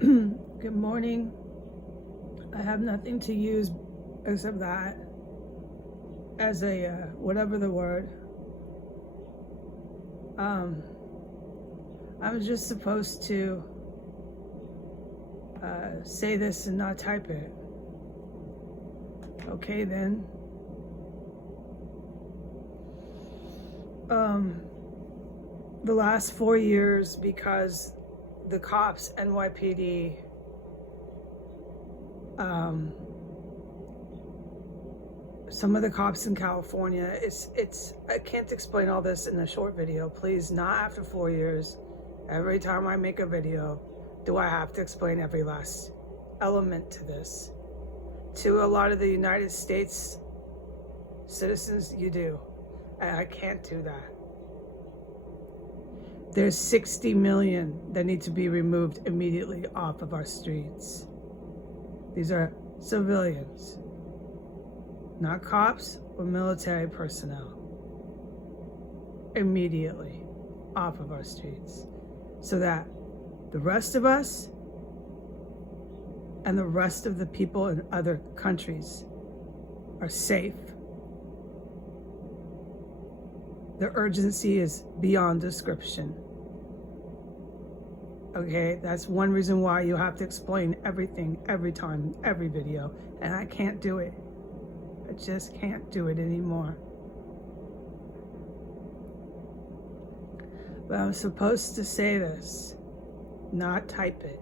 Good morning. I have nothing to use except that as a whatever the word. I was just supposed to say this and not type it. Okay, then. The last 4 years, because the cops, NYPD, some of the cops in California, it's I can't explain all this in a short video. Please, not after 4 years. Every time I make a video, do I have to explain every last element to this? To a lot of the United States citizens, you do. I can't do that. There's 60 million that need to be removed immediately off of our streets. These are civilians, not cops or military personnel. Immediately off of our streets, so that the rest of us and the rest of the people in other countries are safe. The urgency is beyond description. Okay, that's one reason why you have to explain everything, every time, every video, and I can't do it. I just can't do it anymore. But I'm supposed to say this, not type it.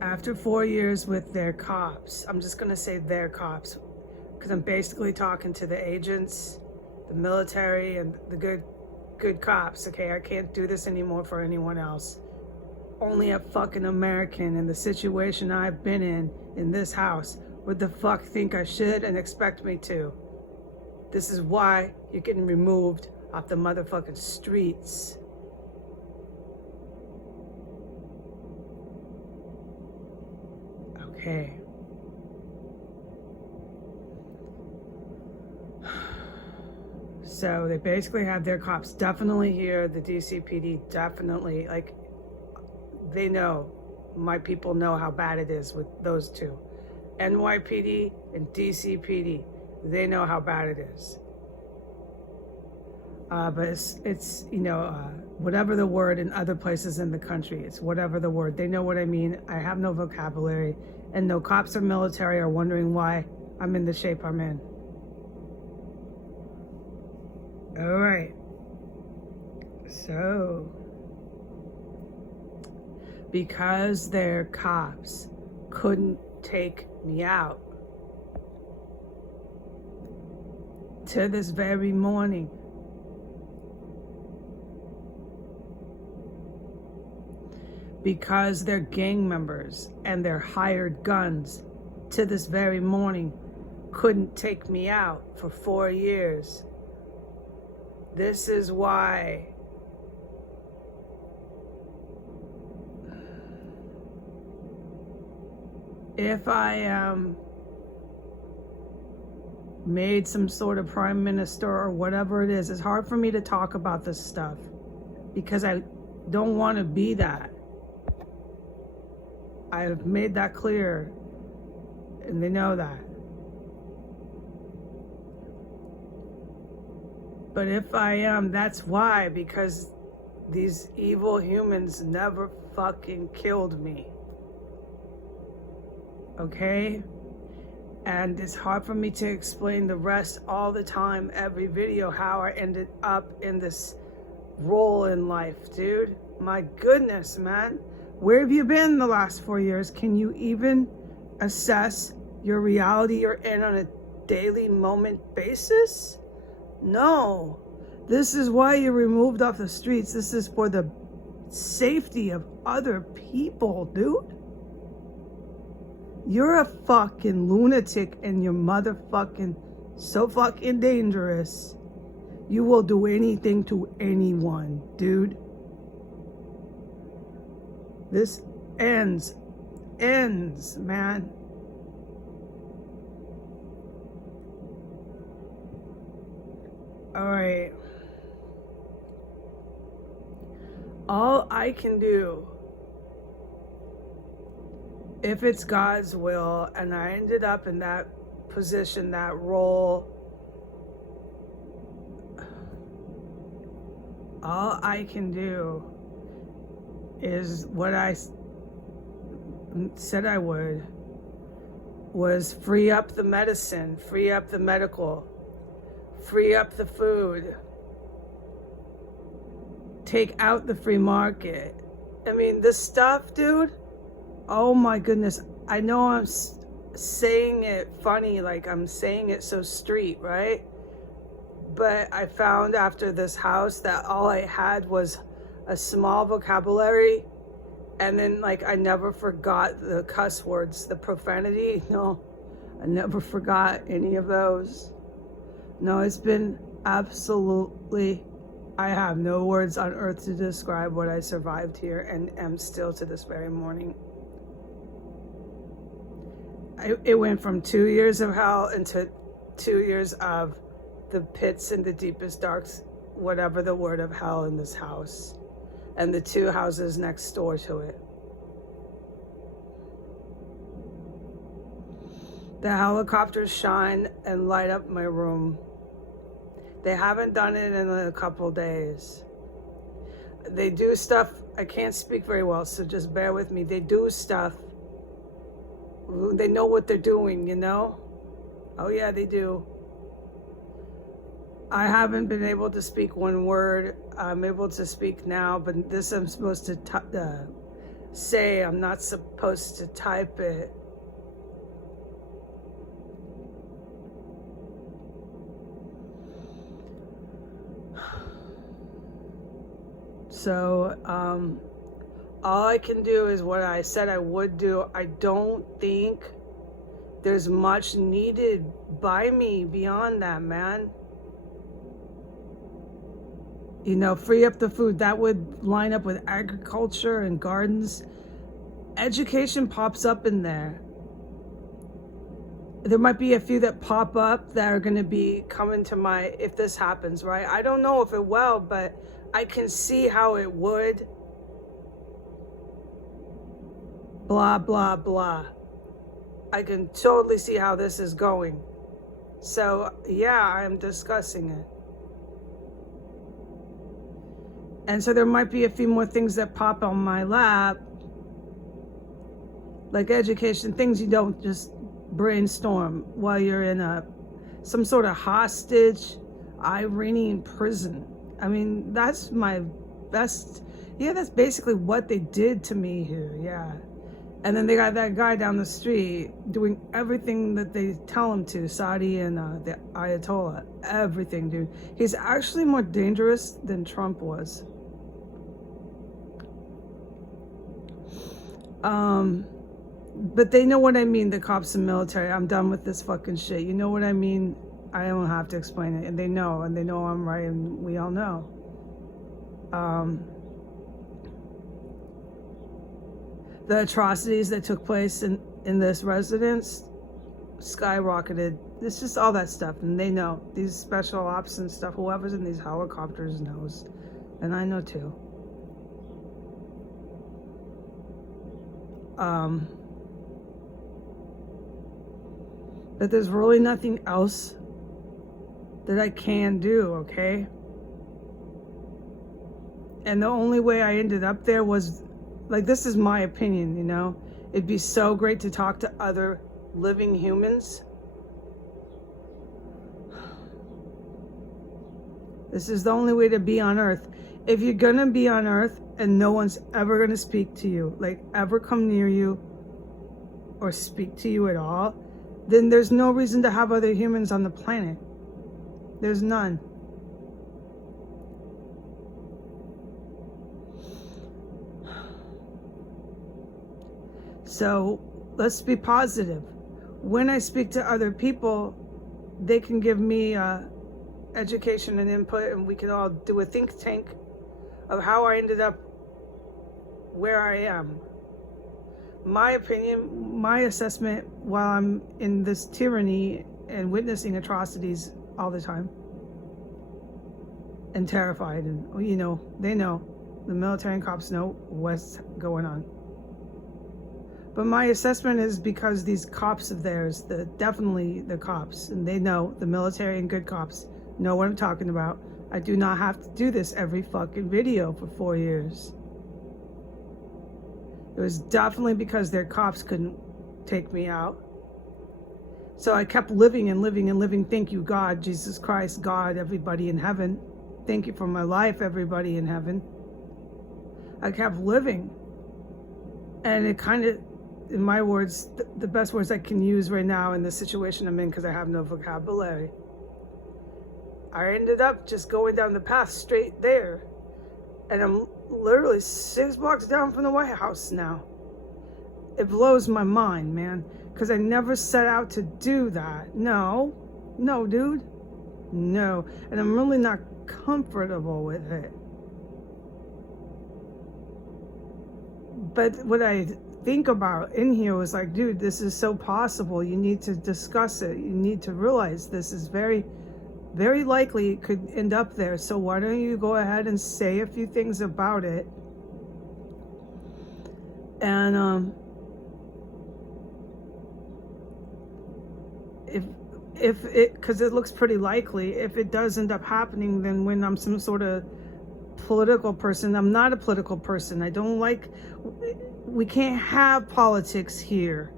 After 4 years with their cops, I'm just gonna say their cops, because I'm basically talking to the agents, the military, and the good cops. Okay, I can't do this anymore for anyone else. Only a fucking American in the situation I've been in this house, would the fuck think I should and expect me to. This is why you're getting removed off the motherfucking streets. Okay. So they basically have their cops definitely here, the DCPD definitely, like, they know, my people know how bad it is with those two. NYPD and DCPD, they know how bad it is. But it's whatever the word in other places in the country, it's whatever the word. They know what I mean. I have no vocabulary, and no cops or military are wondering why I'm in the shape I'm in. All right. So, because their cops couldn't take me out to this very morning, because their gang members and their hired guns to this very morning couldn't take me out for 4 years. This is why if I am made some sort of prime minister or whatever it is, it's hard for me to talk about this stuff because I don't want to be that. I've made that clear, and they know that. But if I am, that's why, because these evil humans never fucking killed me. Okay? And it's hard for me to explain the rest all the time, every video, how I ended up in this role in life, dude. My goodness, man. Where have you been the last 4 years? Can you even assess your reality you're in on a daily moment basis? No. This is why you're removed off the streets. This is for the safety of other people, dude. You're a fucking lunatic and you're motherfucking so fucking dangerous. You will do anything to anyone, dude. This ends, man. All right. All I can do if it's God's will and I ended up in that position, that role, all I can do is what I said I would, was free up the medicine, free up the medical, free up the food, take out the free market. I mean, this stuff, dude, oh my goodness. I know I'm saying it funny, like I'm saying it so street, right? But I found after this house that all I had was a small vocabulary, and then like I never forgot the cuss words, the profanity. No, I never forgot any of those. No, it's been absolutely, I have no words on earth to describe what I survived here and am still to this very morning. It went from 2 years of hell into 2 years of the pits and the deepest darks, whatever the word of hell, in this house and the 2 houses next door to it. The helicopters shine and light up my room. They haven't done it in a couple days. They do stuff, I can't speak very well, so just bear with me. They do stuff. They know what they're doing, you know? Oh yeah, they do. I haven't been able to speak one word. I'm able to speak now, but this I'm supposed to say. I'm not supposed to type it. So, all I can do is what I said I would do. I don't think there's much needed by me beyond that, man. You know, free up the food. That would line up with agriculture and gardens. Education pops up in there. There might be a few that pop up that are going to be coming to my, if this happens, right? I don't know if it will, but I can see how it would. Blah, blah, blah. I can totally see how this is going. So, yeah, I'm discussing it. And so there might be a few more things that pop on my lap, like education, things you don't just brainstorm while you're in some sort of hostage Iranian prison. I mean, that's my best. Yeah, that's basically what they did to me here. Yeah. And then they got that guy down the street doing everything that they tell him to, Saudi and the Ayatollah. Everything, dude. He's actually more dangerous than Trump was. But they know what I mean, the cops and military. I'm done with this fucking shit. You know what I mean? I don't have to explain it. And they know I'm right, and we all know. The atrocities that took place in this residence skyrocketed. It's just all that stuff, and they know. These special ops and stuff, whoever's in these helicopters knows. And I know too. But there's really nothing else that I can do, okay? And the only way I ended up there was, like, this is my opinion, you know? It'd be so great to talk to other living humans. This is the only way to be on Earth. If you're gonna be on Earth and no one's ever gonna speak to you, like ever come near you or speak to you at all, then there's no reason to have other humans on the planet. There's none. So let's be positive. When I speak to other people, they can give me education and input, and we can all do a think tank of how I ended up where I am. My opinion, my assessment while I'm in this tyranny and witnessing atrocities all the time and terrified, and you know, they know, the military and cops know what's going on. But my assessment is because these cops of theirs, definitely the cops, and they know, the military and good cops know what I'm talking about. I do not have to do this every fucking video for 4 years. It was definitely because their cops couldn't take me out. So I kept living and living and living. Thank you, God, Jesus Christ, God, everybody in heaven. Thank you for my life, everybody in heaven. I kept living. And it kind of, in my words, the best words I can use right now in the situation I'm in, because I have no vocabulary, I ended up just going down the path straight there. And I'm literally 6 blocks down from the White House now. It blows my mind, man, because I never set out to do that. No, dude, no. And I'm really not comfortable with it. But what I think about in here was like, dude, this is so possible. You need to discuss it. You need to realize this is very, very likely it could end up there. So why don't you go ahead and say a few things about it? And if it, because it looks pretty likely, if it does end up happening, then when I'm some sort of political person, I'm not a political person. I don't like, we can't have politics here.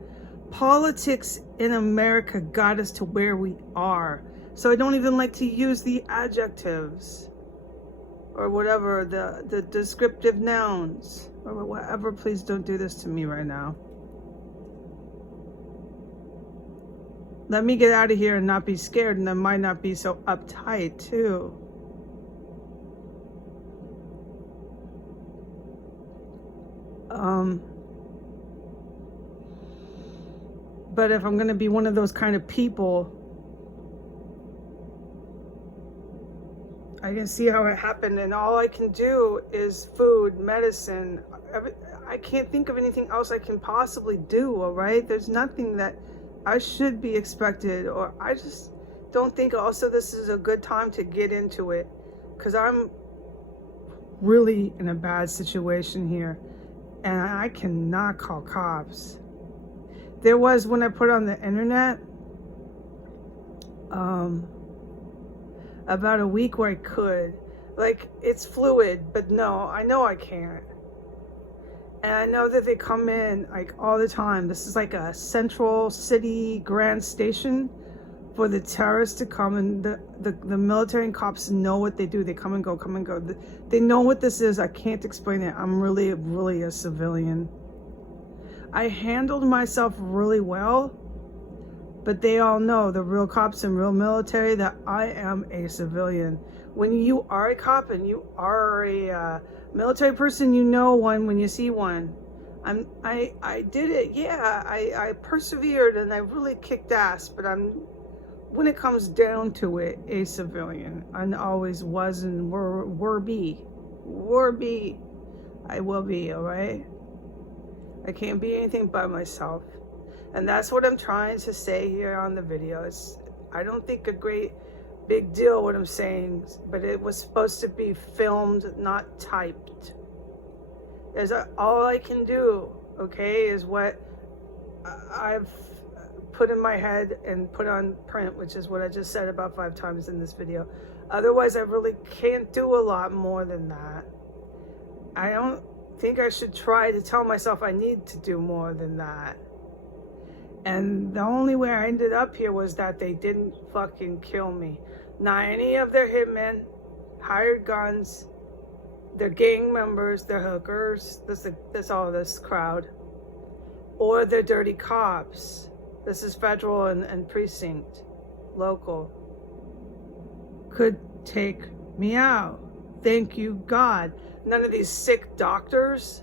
Politics in America got us to where we are. So I don't even like to use the adjectives or whatever, the descriptive nouns or whatever. Please don't do this to me right now. Let me get out of here and not be scared, and I might not be so uptight too. But if I'm going to be one of those kind of people, I can see how it happened, and all I can do is food, medicine. I can't think of anything else I can possibly do, all right? There's nothing that I should be expected, or I just don't think also this is a good time to get into it, because I'm really in a bad situation here, and I cannot call cops. There was, when I put on the internet, about a week where I could. Like, it's fluid, but no, I know I can't. And I know that they come in like all the time. This is like a central city grand station for the terrorists to come, and the military and cops know what they do. They come and go, come and go. They know what this is. I can't explain it. I'm really, really a civilian. I handled myself really well, but they all know, the real cops and real military, that I am a civilian. When you are a cop and you are a military person, you know one when you see one. I did it, yeah. I persevered and I really kicked ass, but I'm, when it comes down to it, a civilian. I always was and were be. I will be, all right? I can't be anything but myself. And that's what I'm trying to say here on the video. I don't think a great big deal what I'm saying, but it was supposed to be filmed, not typed. All I can do, okay, is what I've put in my head and put on print, which is what I just said about 5 times in this video. Otherwise, I really can't do a lot more than that. I don't think I should try to tell myself I need to do more than that. And the only way I ended up here was that they didn't fucking kill me. Not any of their hitmen, hired guns, their gang members, their hookers, this all this crowd, or their dirty cops. This is federal and precinct, local, could take me out. Thank you, God. None of these sick doctors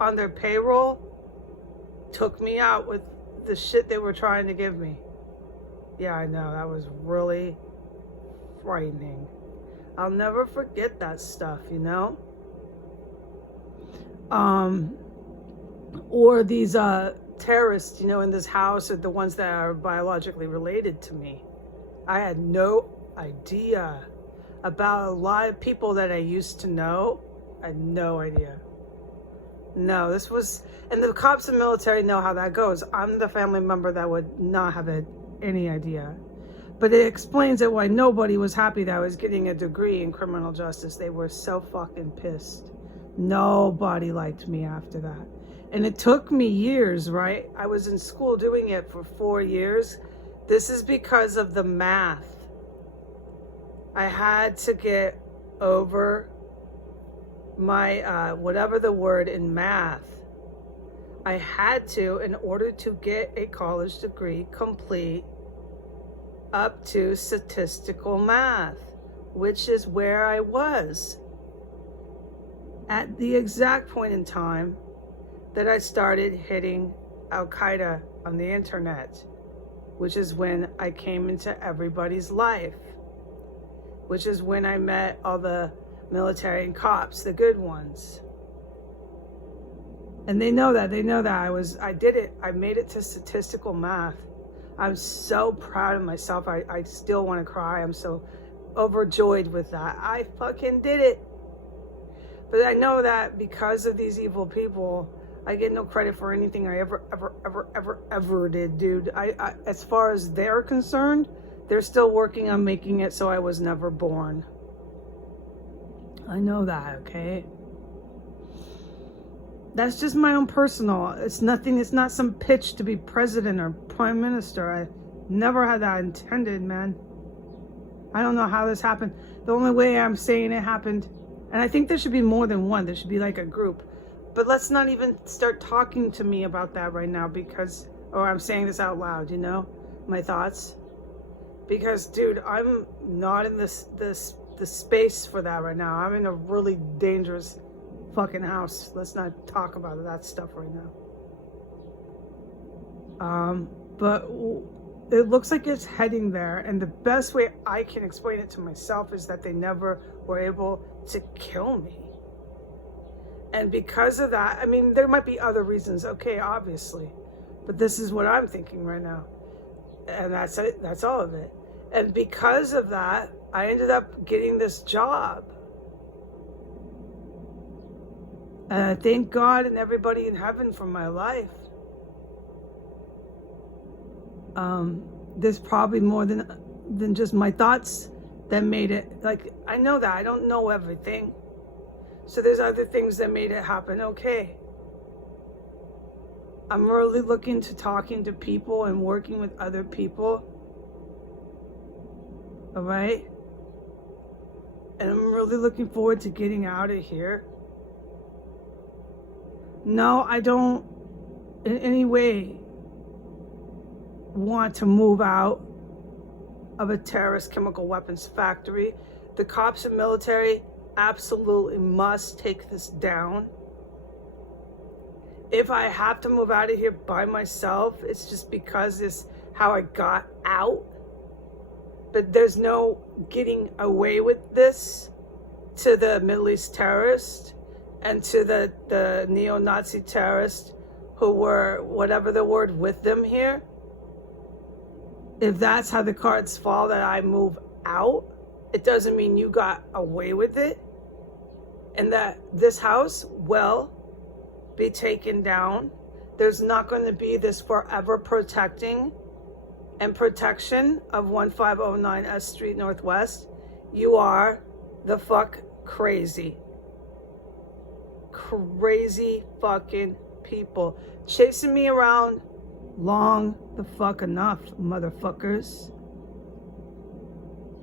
on their payroll took me out with the shit they were trying to give me. Yeah, I know, that was really frightening. I'll never forget that stuff, you know? Or these terrorists, you know, in this house, are the ones that are biologically related to me. I had no idea about a lot of people that I used to know. I had no idea. No, this was, and the cops and military know how that goes. I'm the family member that would not have any idea. But it explains it why nobody was happy that I was getting a degree in criminal justice. They were so fucking pissed. Nobody liked me after that. And it took me years, right? I was in school doing it for 4 years. This is because of the math. I had to get over my, whatever the word in math. I had to, in order to get a college degree, complete up to statistical math, which is where I was at the exact point in time that I started hitting Al-Qaeda on the internet, which is when I came into everybody's life, which is when I met all the military and cops, the good ones. And they know that. I did it. I made it to statistical math. I'm so proud of myself. I still want to cry. I'm so overjoyed with that. I fucking did it. But I know that because of these evil people, I get no credit for anything I ever did, dude. I as far as they're concerned, they're still working on making it so I was never born. I know that, okay? That's just my own personal. It's nothing. It's not some pitch to be president or prime minister. I never had that intended, man. I don't know how this happened. The only way I'm saying it happened, and I think there should be more than one. There should be like a group. But let's not even start talking to me about that right now because, or I'm saying this out loud, you know, my thoughts. Because, dude, I'm not in the space for that right now. I'm in a really dangerous fucking house. Let's not talk about that stuff right now. But it looks like it's heading there, and the best way I can explain it to myself is that they never were able to kill me. And because of that, I mean, there might be other reasons, okay, obviously, but this is what I'm thinking right now, and that's it. That's all of it. And because of that, I ended up getting this job. And I thank God and everybody in heaven for my life. There's probably more than just my thoughts that made it. Like, I know that I don't know everything, so there's other things that made it happen. Okay, I'm really looking to talking to people and working with other people. All right, and I'm really looking forward to getting out of here. No, I don't in any way want to move out of a terrorist chemical weapons factory. The cops and military absolutely must take this down. If I have to move out of here by myself, it's just because it's how I got out. But there's no getting away with this to the Middle East terrorists and to the neo-Nazi terrorists who were, whatever the word, with them here. If that's how the cards fall, that I move out, it doesn't mean you got away with it. And that this house will be taken down. There's not going to be this forever protecting and protection of 1509 S Street Northwest. You are the fuck crazy. Crazy fucking people chasing me around long the fuck enough, motherfuckers.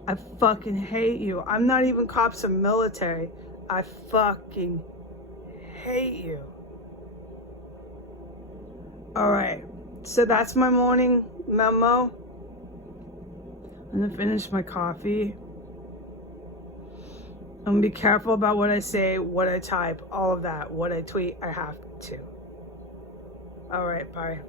I fucking hate you. I'm not even cops or military. I fucking hate you. All right, so that's my morning memo. I'm gonna finish my coffee. I'm gonna be careful about what I say, what I type, all of that. What I tweet, I have to. All right, bye.